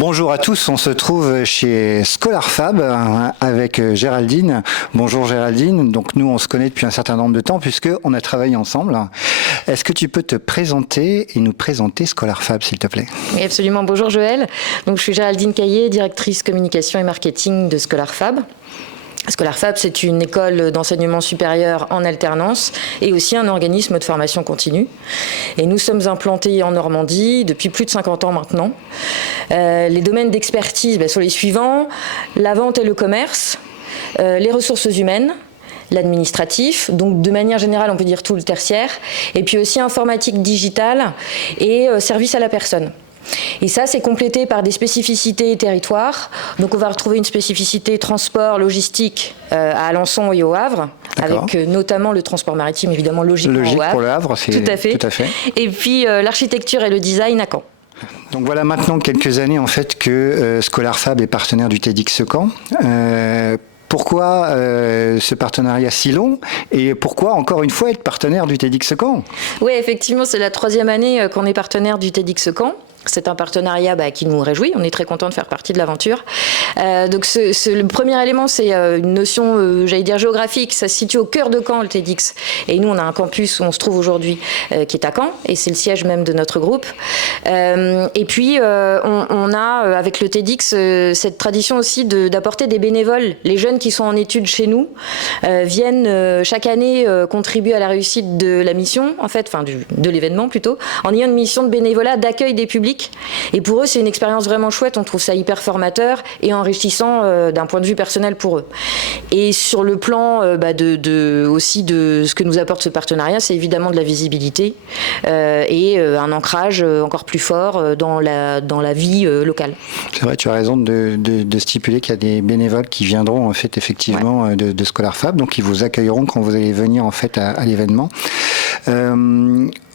Bonjour à tous, on se trouve chez ScholarFab avec Géraldine. Bonjour Géraldine, donc nous on se connaît depuis un certain nombre de temps puisqu'on a travaillé ensemble. Est-ce que tu peux te présenter et nous présenter ScholarFab s'il te plaît? Oui, absolument, bonjour Joël. Donc, je suis Géraldine Caillé, directrice communication et marketing de ScholarFab. ScholarFab, c'est une école d'enseignement supérieur en alternance et aussi un organisme de formation continue. Et nous sommes implantés en Normandie depuis plus de 50 ans maintenant. Les domaines d'expertise sont les suivants: la vente et le commerce, les ressources humaines, l'administratif, donc de manière générale on peut dire tout le tertiaire, et puis aussi informatique digitale et service à la personne. Et ça, c'est complété par des spécificités territoires. Donc, on va retrouver une spécificité transport, logistique à Alençon et au Havre, avec notamment le transport maritime, évidemment, logiquement au Havre. Pour le Havre, c'est tout à fait. Et puis, l'architecture et le design à Caen. Donc voilà maintenant quelques années en fait que ScholarFab est partenaire du TEDx Caen. Pourquoi ce partenariat si long et pourquoi encore une fois être partenaire du TEDx Caen? Oui, effectivement, c'est la 3e année qu'on est partenaire du TEDx Caen. C'est un partenariat qui nous réjouit, on est très content de faire partie de l'aventure. Donc le premier élément, c'est une notion, j'allais dire géographique, ça se situe au cœur de Caen, le TEDx. Et nous, on a un campus où on se trouve aujourd'hui qui est à Caen, et c'est le siège même de notre groupe. Et puis, on a, avec le TEDx, cette tradition aussi d'apporter des bénévoles. Les jeunes qui sont en études chez nous viennent chaque année contribuer à la réussite de la mission, en fait, enfin de l'événement plutôt, en ayant une mission de bénévolat d'accueil des publics. Et pour eux, c'est une expérience vraiment chouette. On trouve ça hyper formateur et enrichissant d'un point de vue personnel pour eux. Et sur le plan aussi de ce que nous apporte ce partenariat, c'est évidemment de la visibilité et un ancrage encore plus fort dans la vie locale. C'est vrai, tu as raison de stipuler qu'il y a des bénévoles qui viendront en fait effectivement de ScholarFab, donc ils vous accueilleront quand vous allez venir en fait à l'événement.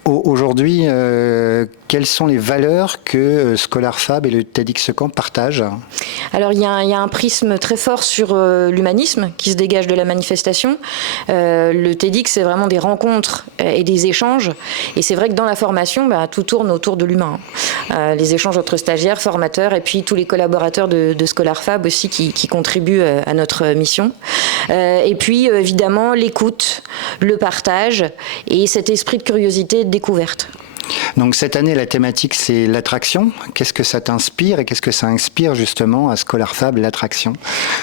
Aujourd'hui, quelles sont les valeurs que ScholarFab et le TEDx Caen partagent? Alors, il y a un prisme très fort sur l'humanisme qui se dégage de la manifestation. Le TEDx, c'est vraiment des rencontres et des échanges. Et c'est vrai que dans la formation, tout tourne autour de l'humain. Les échanges entre stagiaires, formateurs et puis tous les collaborateurs de ScholarFab aussi qui contribuent à notre mission. Et puis, évidemment, l'écoute, le partage et cet esprit de curiosité et de découverte. Donc cette année, la thématique, c'est l'attraction. Qu'est-ce que ça t'inspire et qu'est-ce que ça inspire justement à ScholarFab, l'attraction?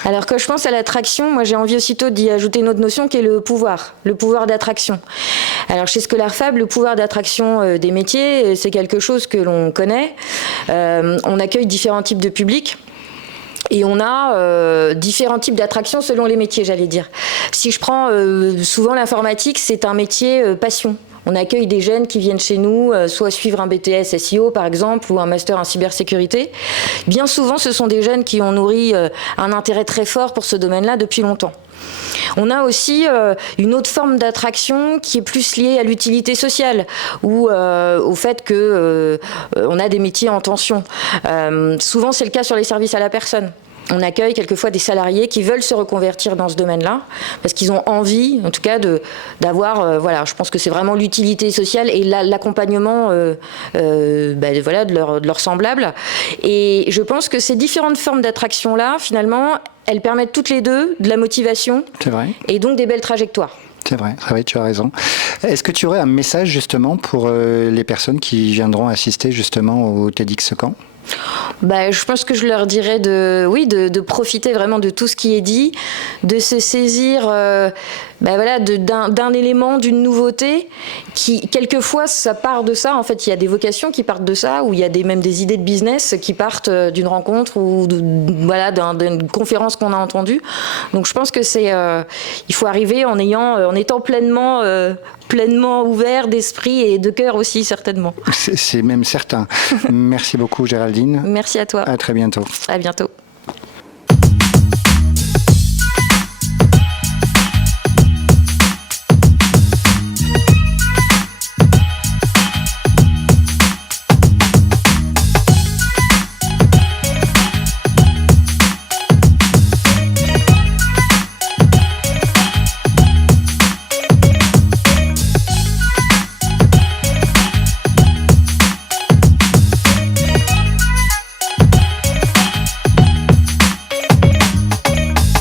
Alors quand je pense à l'attraction, moi j'ai envie aussitôt d'y ajouter une autre notion qui est le pouvoir d'attraction. Alors chez ScholarFab, le pouvoir d'attraction des métiers, c'est quelque chose que l'on connaît. On accueille différents types de publics. Et on a différents types d'attractions selon les métiers, j'allais dire. Si je prends souvent l'informatique, c'est un métier passion. On accueille des jeunes qui viennent chez nous, soit suivre un BTS SEO par exemple, ou un master en cybersécurité. Bien souvent, ce sont des jeunes qui ont nourri un intérêt très fort pour ce domaine-là depuis longtemps. On a aussi une autre forme d'attraction qui est plus liée à l'utilité sociale ou au fait qu'on a des métiers en tension. Souvent, c'est le cas sur les services à la personne. On accueille quelquefois des salariés qui veulent se reconvertir dans ce domaine-là parce qu'ils ont envie, en tout cas, d'avoir, je pense que c'est vraiment l'utilité sociale et l'accompagnement de leurs semblables. Et je pense que ces différentes formes d'attraction-là, finalement, elles permettent toutes les deux de la motivation. C'est vrai. Et donc des belles trajectoires. C'est vrai, tu as raison. Est-ce que tu aurais un message justement pour les personnes qui viendront assister justement au TEDx Caen? Je pense que je leur dirais de profiter vraiment de tout ce qui est dit, de se saisir d'un élément, d'une nouveauté qui, quelquefois, ça part de ça. En fait, il y a des vocations qui partent de ça, ou il y a même des idées de business qui partent d'une rencontre ou d'une conférence qu'on a entendue. Donc, je pense que il faut arriver en étant pleinement ouvert d'esprit et de cœur aussi, certainement. C'est même certain. Merci beaucoup, Géraldine. Merci à toi. À très bientôt. À bientôt.